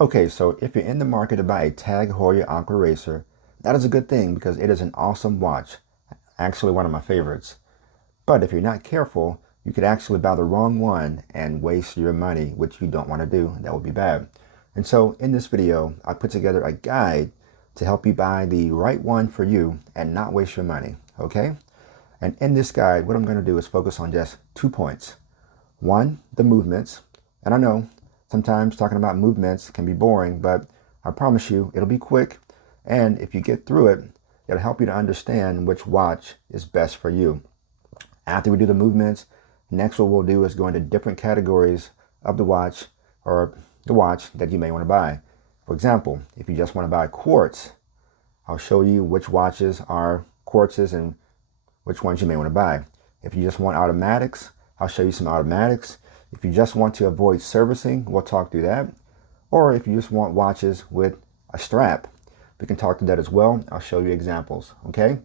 Okay, so if you're in the market to buy a TAG Heuer Aquaracer, that is a good thing because it is an awesome watch. Actually, one of my favorites. But if you're not careful, you could actually buy the wrong one and waste your money, which you don't want to do. That would be bad. And so in this video, I put together a guide to help you buy the right one for you and not waste your money, okay? And in this guide, what I'm going to do is focus on just 2 points. One, the movements. And I know sometimes talking about movements can be boring, but I promise you it'll be quick. And if you get through it, it'll help you to understand which watch is best for you. After we do the movements, next what we'll do is go into different categories of the watch or the watch that you may want to buy. For example, if you just want to buy quartz, I'll show you which watches are quartzes and which ones you may want to buy. If you just want automatics, I'll show you some automatics. If you just want to avoid servicing, we'll talk through that. Or if you just want watches with a strap, we can talk through that as well. I'll show you examples, okay?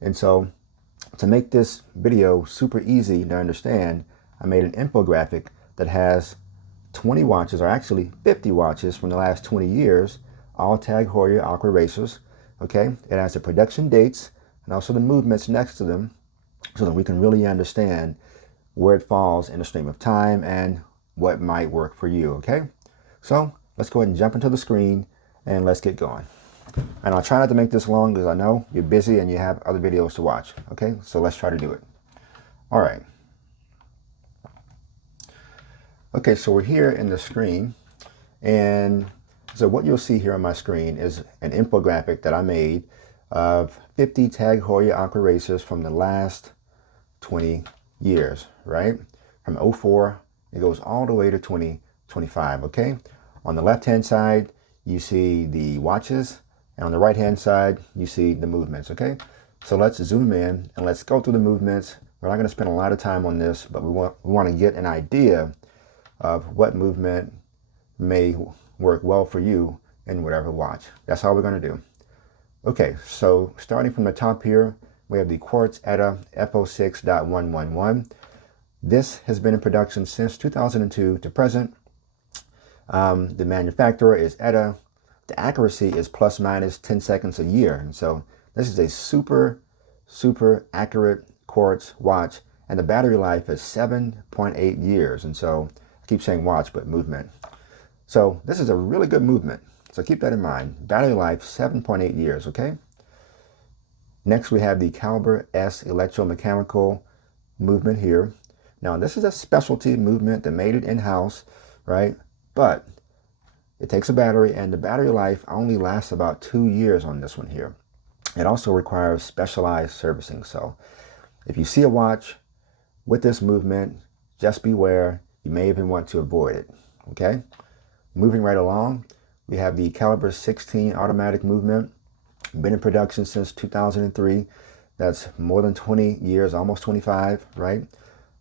And so to make this video super easy to understand, I made an infographic that has 20 watches, or actually 50 watches from the last 20 years, all TAG Heuer Aquaracers, okay? It has the production dates and also the movements next to them so that we can really understand where it falls in the stream of time and what might work for you, okay? So let's go ahead and jump into the screen and let's get going. And I'll try not to make this long because I know you're busy and you have other videos to watch, okay? So let's try to do it. All right. Okay, so we're here in the screen, and so what you'll see here on my screen is an infographic that I made of 50 TAG Heuer Aquaracers from the last 20 years, right? From 04, it goes all the way to 2025, okay? On the left-hand side, you see the watches, and on the right-hand side, you see the movements, okay? So let's zoom in and let's go through the movements. We're not gonna spend a lot of time on this, but we want to get an idea of what movement may work well for you in whatever watch. That's all we're gonna do. Okay, so starting from the top here, we have the Quartz ETA F06.111. This has been in production since 2002 to present. The manufacturer is ETA. The accuracy is plus minus 10 seconds a year. And so this is a super accurate quartz watch. And the battery life is 7.8 years. And so I keep saying watch, but movement. So this is a really good movement. So keep that in mind. Battery life, 7.8 years, okay? Next, we have the Caliber S electromechanical movement here. Now, this is a specialty movement that made it in-house, right? But it takes a battery, and the battery life only lasts about 2 years on this one here. It also requires specialized servicing. So if you see a watch with this movement, just beware. You may even want to avoid it, okay? Moving right along, we have the Caliber 16 automatic movement. Been in production since 2003. That's more than 20 years, almost 25, right?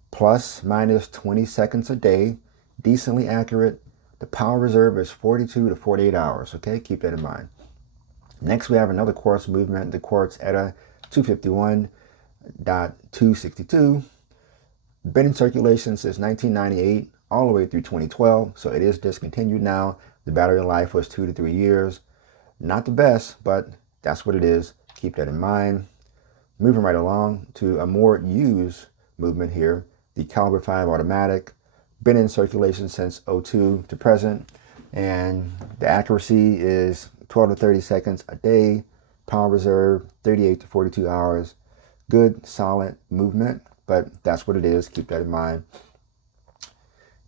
Plus minus 20 seconds a day, decently accurate. The power reserve is 42 to 48 hours, okay? Keep that in mind. Next, we have another quartz movement, the Quartz ETA 251.262. Been in circulation since 1998, all the way through 2012, so it is discontinued now. The battery life was 2 to 3 years. Not the best, but that's what it is. Keep that in mind. Moving right along to a more used movement here, the Caliber 5 automatic. Been in circulation since 02 to present, and the accuracy is 12 to 30 seconds a day. Power reserve, 38 to 42 hours. Good, solid movement, but that's what it is. Keep that in mind.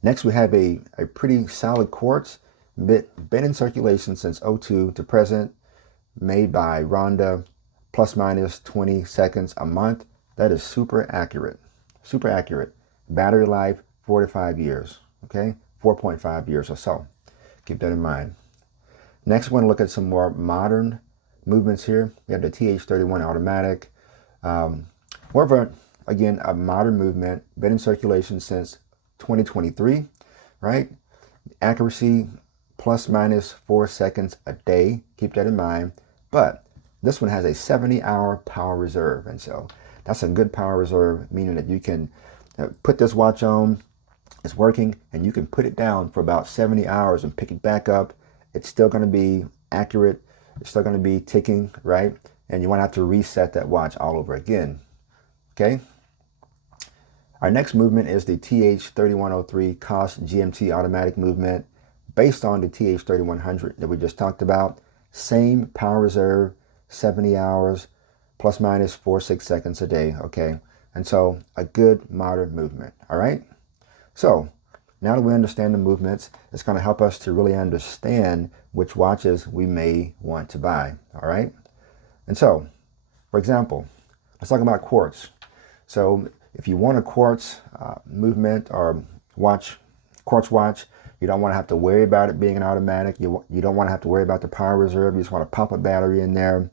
Next, we have a pretty solid quartz. Been in circulation since 02 to present, made by Ronda, plus minus 20 seconds a month. That is super accurate, super accurate. Battery life, 4 to 5 years, okay? 4.5 years or so. Keep that in mind. Next, we want to look at some more modern movements here. We have the TH31 automatic. More of again, a modern movement, been in circulation since 2023, right? Accuracy, plus minus 4 seconds a day. Keep that in mind. But this one has a 70-hour power reserve. And so that's a good power reserve, meaning that you can put this watch on, it's working, and you can put it down for about 70 hours and pick it back up it's still going to be accurate. It's still going to be ticking, right? And you won't have to reset that watch all over again. Okay. Our next movement is the TH3103 COS GMT automatic movement based on the TH3100 that we just talked about. Same power reserve, 70 hours, plus minus 4-6 seconds a day, okay? And so a good modern movement, all right? So now that we understand the movements, it's going to help us to really understand which watches we may want to buy, all right? And so, for example, let's talk about quartz. So if you want a quartz movement or quartz watch, you don't want to have to worry about it being an automatic. You don't want to have to worry about the power reserve. You just want to pop a battery in there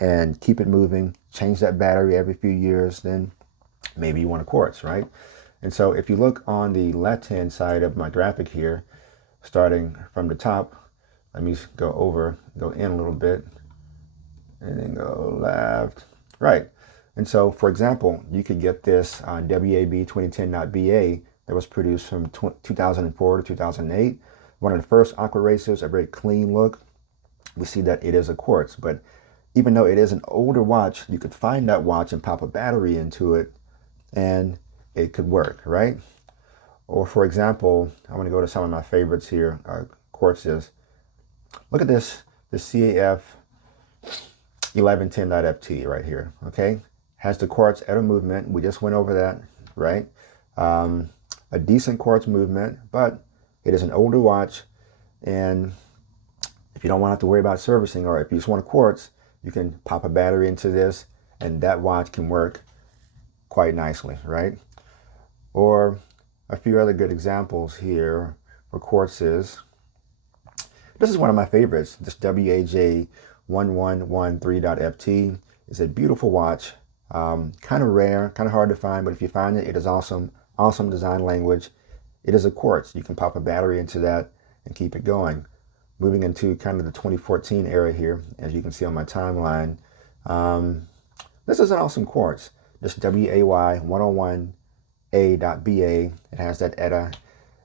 and keep it moving, change that battery every few years, then maybe you want a quartz, right? And so if you look on the left-hand side of my graphic here, starting from the top, let me go in a little bit, and then go left, right. And so, for example, you could get this WAB 2010.BA that was produced from 2004 to 2008. One of the first Aquaracers, a very clean look. We see that it is a quartz, but even though it is an older watch, you could find that watch and pop a battery into it and it could work, right? Or for example, I'm going to go to some of my favorites here, quartzes. Look at this, the CAF 1110.FT right here, okay? Has the quartz at a movement. We just went over that, right? A decent quartz movement, but it is an older watch. And if you don't want to have to worry about servicing, or if you just want a quartz, you can pop a battery into this and that watch can work quite nicely, right? Or a few other good examples here for quartzes. This is one of my favorites. This WAJ 1113.FT is a beautiful watch. Kind of rare, kind of hard to find, but if you find it, it is awesome. Awesome design language. It is a quartz. You can pop a battery into that and keep it going. Moving into kind of the 2014 era here, as you can see on my timeline. This is an awesome quartz. This WAY 101A.BA. It has that ETA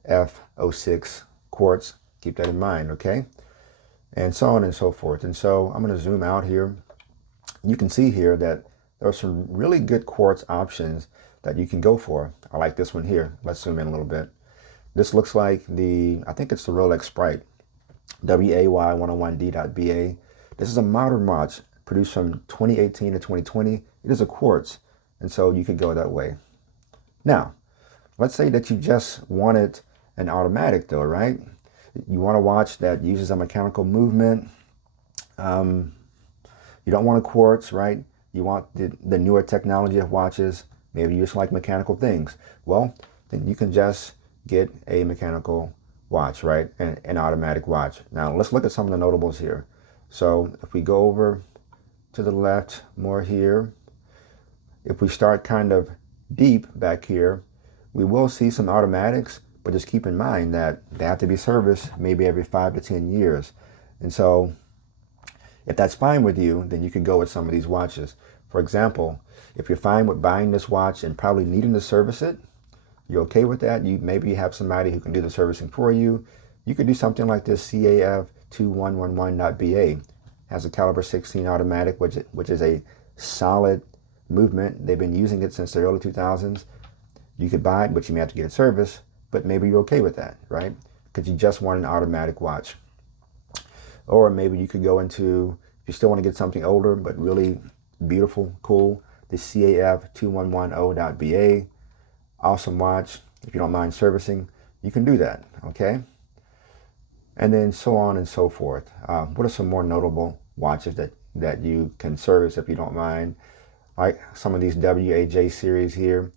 F06 quartz. Keep that in mind, okay? And so on and so forth. And so I'm going to zoom out here. You can see here that there are some really good quartz options that you can go for. I like this one here. Let's zoom in a little bit. This looks like I think it's the Rolex Sprite, WAY 101D.BA. This is a modern watch produced from 2018 to 2020. It is a quartz, and so you could go that way. Now, let's say that you just wanted an automatic though, right? You want a watch that uses a mechanical movement. You don't want a quartz, right? You want the newer technology of watches. Maybe you just like mechanical things. Well, then you can just get a mechanical watch, right? An automatic watch. Now, let's look at some of the notables here. So if we go over to the left more here, if we start kind of deep back here, we will see some automatics, but just keep in mind that they have to be serviced maybe every 5 to 10 years. And so if that's fine with you, then you can go with some of these watches. For example, if you're fine with buying this watch and probably needing to service it, you're okay with that. You maybe have somebody who can do the servicing for you. You could do something like this CAF 2111.BA. Has a caliber 16 automatic, which is a solid movement. They've been using it since the early 2000s. You could buy it, but you may have to get it serviced. But maybe you're okay with that, right? Because you just want an automatic watch. Or maybe you could go into, if you still want to get something older, but really beautiful, cool, the CAF 2110.BA. Awesome watch. If you don't mind servicing, you can do that, okay? And then so on and so forth. What are some more notable watches that you can service if you don't mind? Like some of these WAJ series here.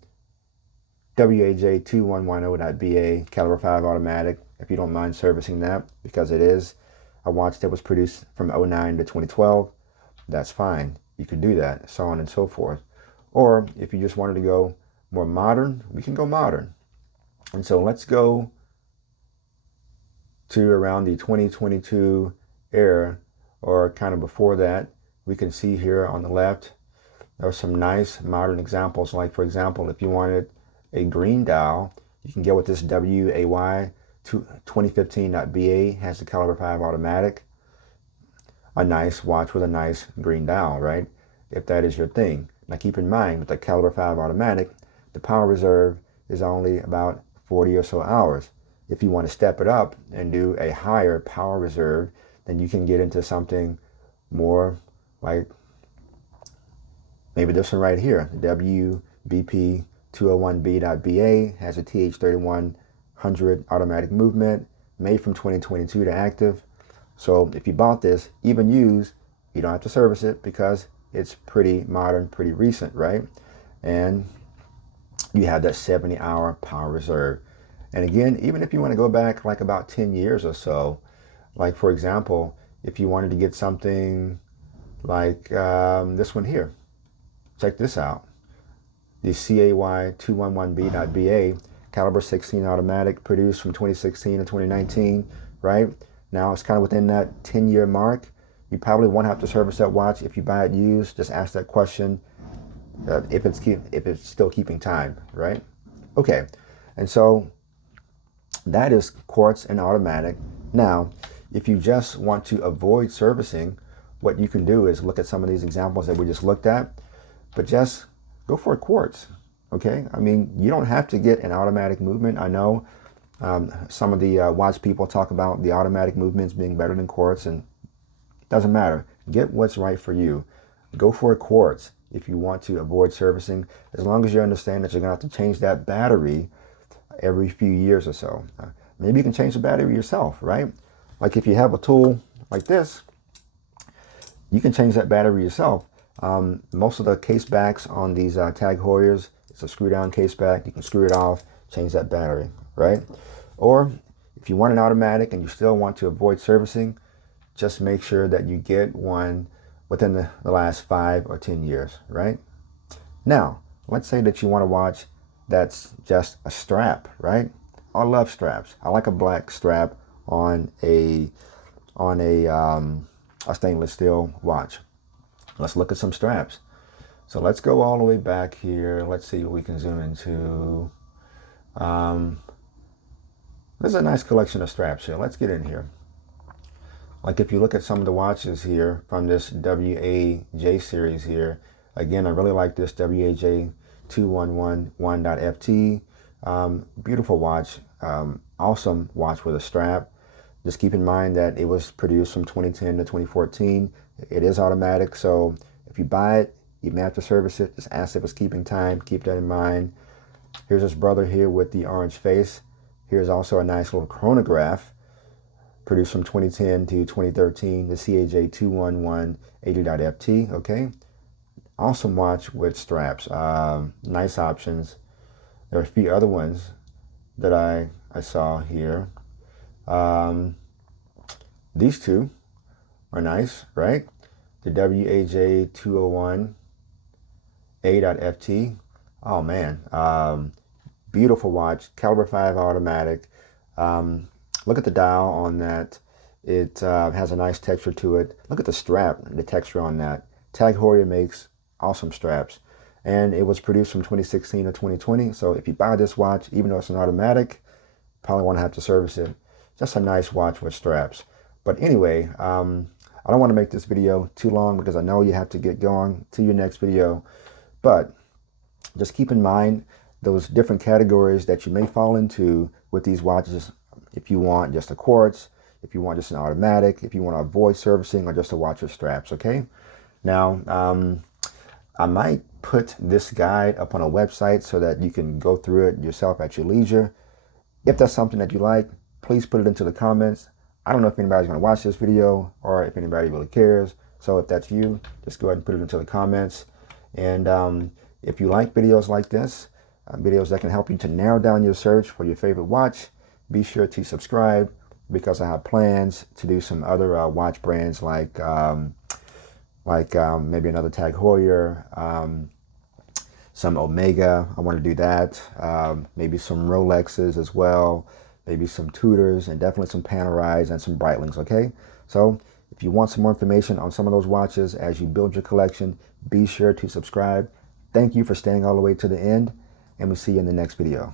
WAJ 2110.BA, caliber 5 automatic, if you don't mind servicing that, because it is a watch that was produced from 2009 to 2012, that's fine. You can do that, so on and so forth. Or if you just wanted to go more modern, we can go modern. And so let's go to around the 2022 era, or kind of before that. We can see here on the left, there are some nice modern examples. Like for example, if you wanted a green dial, you can get with this WAY 2015.BA has the caliber 5 automatic. A nice watch with a nice green dial, right? If that is your thing. Now keep in mind, with the caliber 5 automatic, the power reserve is only about 40 or so hours. If you want to step it up and do a higher power reserve, then you can get into something more like maybe this one right here. The WBP 201B.BA has a TH3100 automatic movement, made from 2022 to active. So if you bought this, even used, you don't have to service it because it's pretty modern, pretty recent, right? And you have that 70-hour power reserve. And again, even if you want to go back like about 10 years or so, like for example, if you wanted to get something like this one here, check this out. The CAY 211B.BA, caliber 16 automatic, produced from 2016 to 2019, right? Now it's kind of within that 10-year mark. You probably won't have to service that watch. If you buy it used, just ask that question if it's still keeping time, right? Okay, and so that is quartz and automatic. Now, if you just want to avoid servicing, what you can do is look at some of these examples that we just looked at, but just go for a quartz, okay? I mean, you don't have to get an automatic movement. I know some of the watch people talk about the automatic movements being better than quartz, and it doesn't matter. Get what's right for you. Go for a quartz if you want to avoid servicing, as long as you understand that you're gonna have to change that battery every few years or so. Maybe you can change the battery yourself, right? Like if you have a tool like this, you can change that battery yourself. Most of the case backs on these TAG Heuers, it's a screw down case back. You can screw it off, change that battery, right? Or if you want an automatic and you still want to avoid servicing, just make sure that you get one within the last 5 or 10 years, right? Now, let's say that you want a watch that's just a strap, right? I love straps. I like a black strap on a stainless steel watch. Let's look at some straps. So let's go all the way back here. Let's see what we can zoom into. There's a nice collection of straps here. Let's get in here. Like if you look at some of the watches here from this WAJ series here, again, I really like this WAJ 2111.FT. Beautiful watch, awesome watch with a strap. Just keep in mind that it was produced from 2010 to 2014. It is automatic, so if you buy it, you may have to service it. Just ask if it's keeping time. Keep that in mind. Here's his brother here with the orange face. Here's also a nice little chronograph produced from 2010 to 2013, the CAJ 21180.FT, okay? Awesome watch with straps, nice options. There are a few other ones that I saw here. These two are nice, right? The WAJ 201A.FT. Oh man, beautiful watch, caliber 5 automatic. Look at the dial on that. It has a nice texture to it. Look at the strap, the texture on that. TAG Heuer makes awesome straps. And it was produced from 2016 to 2020. So if you buy this watch, even though it's an automatic, probably won't have to service it. Just a nice watch with straps. But anyway, I don't want to make this video too long because I know you have to get going to your next video. But just keep in mind those different categories that you may fall into with these watches. If you want just a quartz, if you want just an automatic, if you want to avoid servicing, or just a watch with straps, okay? Now, I might put this guide up on a website so that you can go through it yourself at your leisure. If that's something that you like, please put it into the comments. I don't know if anybody's going to watch this video or if anybody really cares. So if that's you, just go ahead and put it into the comments. And if you like videos like this, videos that can help you to narrow down your search for your favorite watch, be sure to subscribe, because I have plans to do some other watch brands like maybe another TAG Heuer, some Omega. I want to do that. Maybe some Rolexes as well, maybe some Tudors, and definitely some Panerai's and some Breitlings, okay? So if you want some more information on some of those watches as you build your collection, be sure to subscribe. Thank you for staying all the way to the end, and we'll see you in the next video.